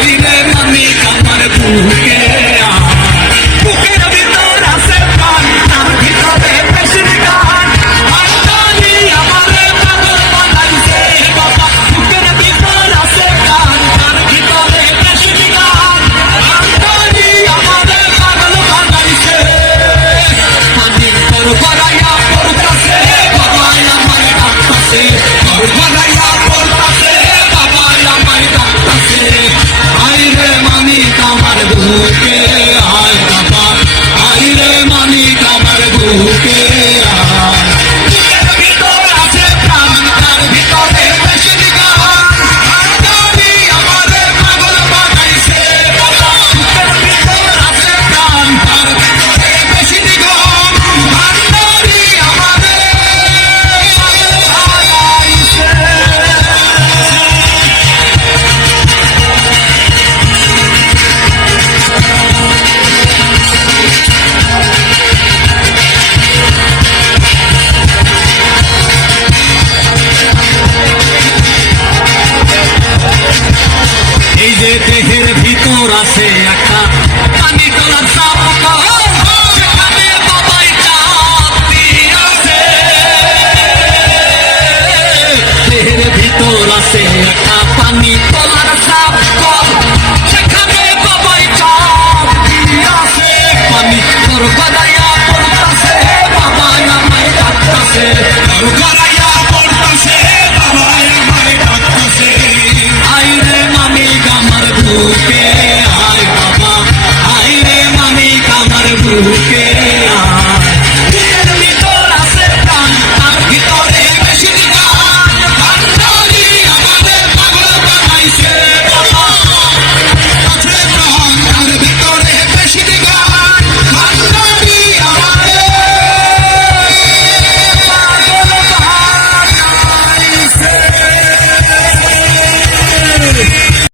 আইরে মামি আমার বুকে। বুকের ভিতর আছে প্রাণ, তার ভিতরে বেশির গান। আত্মানি আমারে পাগল বানাইছে বাবা। বুকের ভিতর আছে প্রাণ, তার ভিতরে বেশির গান। আত্মানি আমারে পাগল বানাইছে। পানি পর গড়াইয়া পড়তাছে, বাবাই আমায় ডাকতাছে। পর গড়াইয়া যে দেহের ভিতর আছে একটা, পানি চাপ দিয়াছে দেহের ভিতর আছে একটা, পানি তোলার চাপকা সেখানে বাবাই চাপ দিয়াছে পানি তোর গদাইয়া পড়তাছে বাবাই আমায় ডাকতাছে বুকে আয় বাবা আয় রে মানিক আমার বুকে